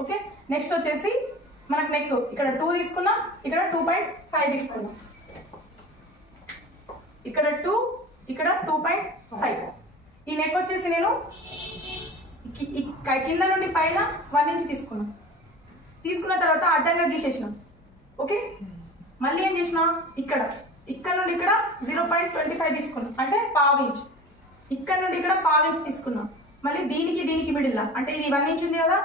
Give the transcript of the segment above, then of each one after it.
Okay next వచ్చేసి మనకు neck ఇక్కడ 2 తీసుకున్నా, ఇక్కడ 2.5 తీసుకున్నా, ఇక్కడ 2 ఇక్కడ 2.5. ఈ నెక్ వచ్చేసి నేను కింద నుండి పైన 1 ఇంచ్ తీసుకున్నా. తీసుకున్న తర్వాత అడ్డంగా గీసేసిన. ఓకే మళ్ళీ ఏం చేసిన, ఇక్కడ నుండి ఇక్కడ 0.25 తీసుకున్నా, అంటే ½ ఇంచ్. ఇక్కడ నుండి ఇక్కడ ½ ఇంచ్ తీసుకున్నా. మళ్ళీ దీనికి మిడిల్లా, అంటే ఇది 1 ఇంచ్ ఉంది కదా,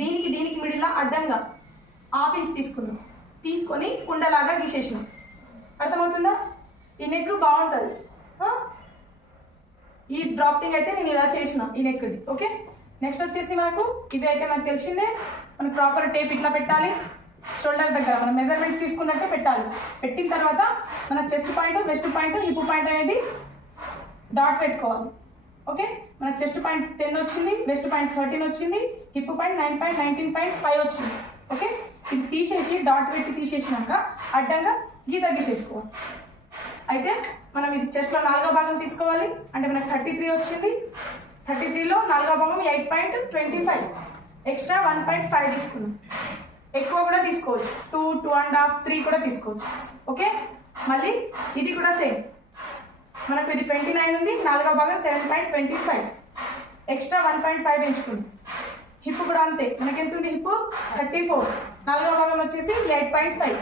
దీనికి మిడిల్లా అడ్డంగా ½ ఇంచ్ తీసుకున్నా. తీసుకొని కుండలాగా గీసేసిన. అర్థమవుతుందా? ఈ నెక్ బాగుంటుంది. ఈ డ్రాపింగ్ అయితే నేను ఇలా చేసిన ఈ నెక్ది. ఓకే నెక్స్ట్ వచ్చేసి మనకు ఇవి అయితే మనకు తెలిసిందే. మనం ప్రాపర్ టేప్ ఇట్లా పెట్టాలి, షోల్డర్ దగ్గర మనం మెజర్మెంట్ తీసుకున్నట్టే పెట్టాలి. పెట్టిన తర్వాత మన chest point, west point, hip point అనేది డాట్ పెట్టుకోవాలి. ఓకే మన చెస్ట్ పాయింట్ 10 వచ్చింది, వెస్ట్ పాయింట్ 13 వచ్చింది, హిప్ పాయింట్ 19.5 వచ్చింది. ఓకే ఇది తీసేసి డాట్ పెట్టి తీసేసినాక అడ్డంగా గీత గీసేసుకోవాలి. అయితే మనం ఇది చెస్ట్లో 4వ భాగం తీసుకోవాలి. అంటే మనకు 33 వచ్చింది. 33లో 4వ భాగం 8.25, ఎక్స్ట్రా 1.5 తీసుకున్నాం. ఎక్కువ కూడా తీసుకోవచ్చు, 2, 2.5, 3 కూడా తీసుకోవచ్చు. ఓకే మళ్ళీ ఇది కూడా సేమ్. మనకు ఇది 29 ఉంది, 4వ భాగం 7.25, ఎక్స్ట్రా 1.5 పెంచుకుంది. హిప్ కూడా అంతే, మనకి ఎంత ఉంది హిప్ 34, 4వ భాగం వచ్చేసి 8.5,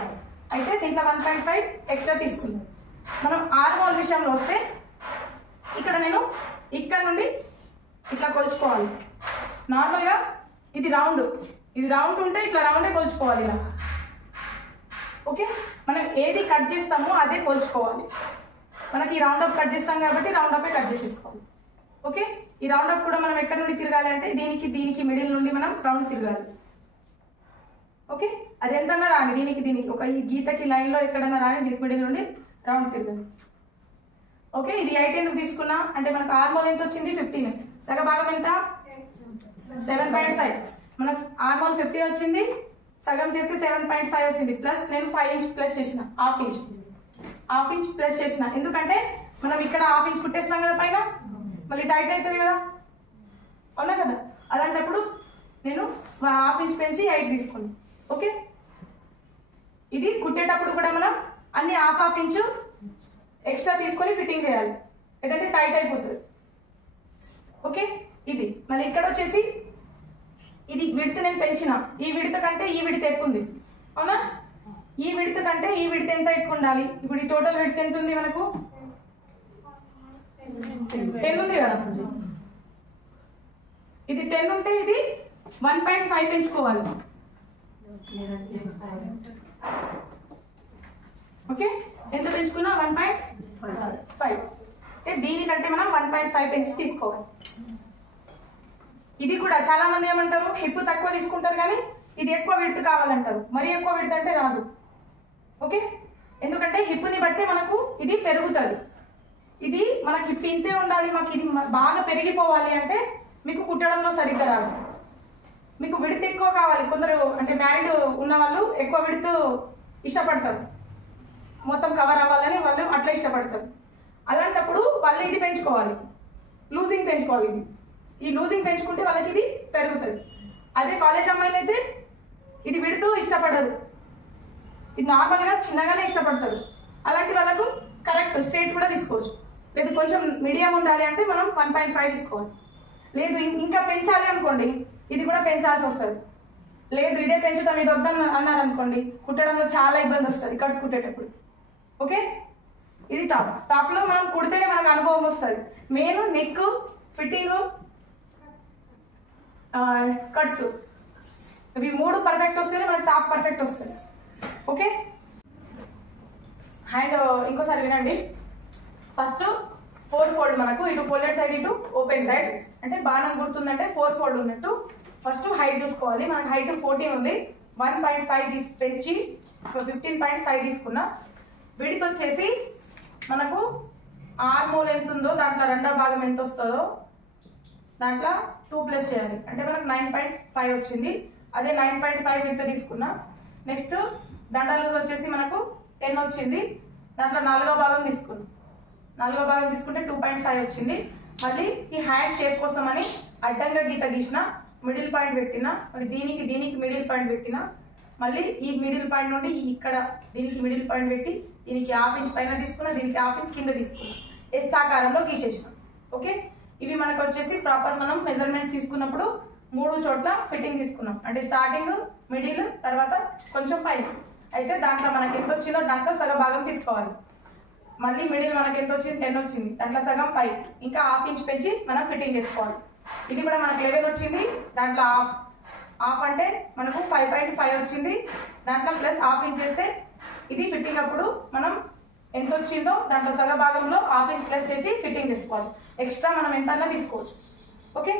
అయితే దీంట్లో 1.5 ఎక్స్ట్రా తీసుకుంది. మనం ఆర్మోల్ విషయంలో వస్తే ఇక్కడ నేను ఇక్కడ నుండి ఇట్లా కొలుచుకోవాలి. నార్మల్గా ఇది రౌండ్ ఉంటే ఇట్లా రౌండే కొలుచుకోవాలి ఇలా. ఓకే మనం ఏది కట్ చేస్తామో అదే కొలుచుకోవాలి. మనకి ఈ రౌండ్ అప్ కట్ చేస్తాం కాబట్టి రౌండ్ అప్ కట్ చేసేసుకోవాలి. ఓకే ఈ రౌండ్ అప్ కూడా మనం ఎక్కడ నుండి తిరగాలి అంటే దీనికి మిడిల్ నుండి మనం రౌండ్ తిరగాలి. ఓకే అది ఎంతన్నా రాని, దీనికి ఒక ఈ గీతకి లైన్లో ఎక్కడన్నా రాని, దీనికి మిడిల్ నుండి రౌండ్ తిరగదు. ఓకే ఇది 8 ఎందుకు తీసుకున్నా అంటే మనకు ఆర్మోల్ ఎంత వచ్చింది 15, సగ భాగం ఎంత 7.5, మనకు ఆర్మోల్ 15 వచ్చింది, సగం చేస్తే 7.5 వచ్చింది. ప్లస్ నేను 5 ఇంచ్ ప్లస్ చేసిన, ½ ఇంచ్ ప్లస్ చేసిన. ఎందుకంటే మనం ఇక్కడ ½ ఇంచ్ కుట్టేస్తాం కదా పైన, మళ్ళీ టైట్ అవుతుంది కదా, అవునా కదా. అలాంటప్పుడు నేను ½ ఇంచ్ పెంచి 8 తీసుకున్నాను. ఓకే ఇది కుట్టేటప్పుడు కూడా మనం అన్ని ½ ఇంచు ఎక్స్ట్రా తీసుకొని ఫిట్టింగ్ చేయాలి, ఏదంటే టైట్ అయిపోతుంది. ఓకే ఇది మళ్ళీ ఇక్కడ వచ్చేసి ఇది విడ్త్ నేను పెంచిన, ఈ విడ్త్ కంటే ఈ విడ్త్ ఎక్కువ ఉంది, అవునా. ఈ విడ్త్ కంటే ఈ విడ్త్ ఎంత ఎక్కువ ఉండాలి. ఇప్పుడు ఈ టోటల్ విడ్త్ ఎంత ఉంది మనకు 10 ఉంది కదా. ఇది 10 ఉంటే ఇది 1.5 పెంచుకోవాలి. ఓకే ఎంత పెంచుకున్నా 1.5, అంటే దీనికంటే మనం 1.5 పెంచి తీసుకోవాలి. ఇది కూడా చాలా మంది ఏమంటారు హిప్ తక్కువ తీసుకుంటారు కానీ ఇది ఎక్కువ విడ్త్ కావాలంటారు. మరి ఎక్కువ విడ్త్ అంటే రాదు. ఓకే ఎందుకంటే హిప్ని బట్టి మనకు ఇది పెరుగుతుంది. ఇది మనకి హిప్ ఇంతే ఉండాలి, మాకు ఇది బాగా పెరిగిపోవాలి అంటే మీకు కుట్టడంలో సరిగ్గా రాదు. మీకు విడ్త్ ఎక్కువ కావాలి. కొందరు అంటే మ్యారీడ్ ఉన్న వాళ్ళు ఎక్కువ విడ్త్ ఇష్టపడతారు, మొత్తం కవర్ అవ్వాలని వాళ్ళు అట్లా ఇష్టపడతారు. అలాంటప్పుడు వాళ్ళు ఇది పెంచుకోవాలి, లూజింగ్ పెంచుకోవాలి. ఈ లూజింగ్ పెంచుకుంటే వాళ్ళకి ఇది పెరుగుతుంది. అదే కాలేజ్ అమ్మాయిలు అయితే ఇది విడుతూ ఇష్టపడరు, ఇది నార్మల్గా చిన్నగానే ఇష్టపడతారు. అలాంటి వాళ్ళకు కరెక్ట్ స్ట్రేట్ కూడా తీసుకోవచ్చు. లేదు కొంచెం మీడియం ఉండాలి అంటే మనం 1.5 తీసుకోవాలి. లేదు ఇంకా పెంచాలి అనుకోండి ఇది కూడా పెంచాల్సి వస్తుంది. లేదు ఇదే పెంచుతాం ఇది వద్దని అన్నారు అనుకోండి కుట్టడంలో చాలా ఇబ్బంది వస్తుంది కట్స్ కుట్టేటప్పుడు. ఓకే ఇది టాప్లో మనం కుడితేనే మనకు అనుభవం వస్తుంది. మెయిన్ నెక్ ఫిట్టింగ్ కట్స్ ఇవి 3 పర్ఫెక్ట్ వస్తేనే మనకి టాప్ పర్ఫెక్ట్ వస్తుంది. ఓకే హ్యాండ్ ఇంకోసారి వినండి. ఫస్ట్ 4 ఫోల్డ్ మనకు ఇటు ఫోల్డెడ్ సైడ్ ఇటు ఓపెన్ సైడ్, అంటే బాణం గుర్తుందంటే 4 ఫోల్డ్ ఉన్నట్టు. ఫస్ట్ హైట్ చూసుకోవాలి. మనకు హైట్ 14 ఉంది, 1.5 పెంచి 15.5 తీసుకున్నా. విడ్త్ వచ్చేసి మనకు ఆర్మోల్ ఎంత ఉందో దాంట్లో 2వ భాగం ఎంత వస్తుందో దాంట్లో 2 ప్లస్ చేయాలి, అంటే మనకు 9.5 వచ్చింది. అదే 9.5 విడ్త్ తీసుకున్నా. నెక్స్ట్ దండ లూజ్ వచ్చేసి మనకు 10 వచ్చింది, దాంట్లో 4వ భాగం తీసుకున్నాం. 4వ భాగం తీసుకుంటే 2.5 వచ్చింది. మళ్ళీ ఈ హ్యాండ్ షేప్ కోసం అని అడ్డంగా గీత గీసిన మిడిల్ పాయింట్ పెట్టిన, మరి దీనికి మిడిల్ పాయింట్ పెట్టిన, మళ్ళీ ఈ మిడిల్ పాయింట్ నుండి ఇక్కడ దీనికి మిడిల్ పాయింట్ పెట్టి దీనికి 1/2 ఇంచ్ పైన తీసుకున్నా, దీనికి 1/2 ఇంచ్ కింద తీసుకున్నా, ఎస్ ఆకారంలో గీసేసినాం. ఓకే, ఇవి మనకు వచ్చేసి ప్రాపర్ మనం మెజర్మెంట్స్ తీసుకున్నప్పుడు 3 చోట్ల ఫిట్టింగ్ తీసుకున్నాం. అంటే స్టార్టింగ్, మిడిల్, తర్వాత కొంచెం పైన. అయితే దాంట్లో మనకి ఎంత వచ్చిందో దాంట్లో సగం భాగం తీసుకోవాలి. మళ్ళీ మిడిల్ మనకి ఎంత వచ్చింది, 10 వచ్చింది, దాంట్లో సగం 5, ఇంకా 1/2 ఇంచ్ పెంచి మనం ఫిట్టింగ్ చేసుకోవాలి. ఇది కూడా మనకు 11 వచ్చింది, దాంట్లో హాఫ్ అంటే మనకు 5.5 వచ్చింది, దాంట్లో ప్లస్ 1/2 ఇంచ్ చేస్తే ఇది ఫిట్టింగ్ అప్పుడు మనం ఎంత వచ్చిందో దాంట్లో సగ భాగంలో 1/2 ఇంచ్ ప్లస్ చేసి ఫిట్టింగ్ చేసుకోవాలి. ఎక్స్ట్రా మనం ఎంత అన్నా తీసుకోవచ్చు. ఓకే.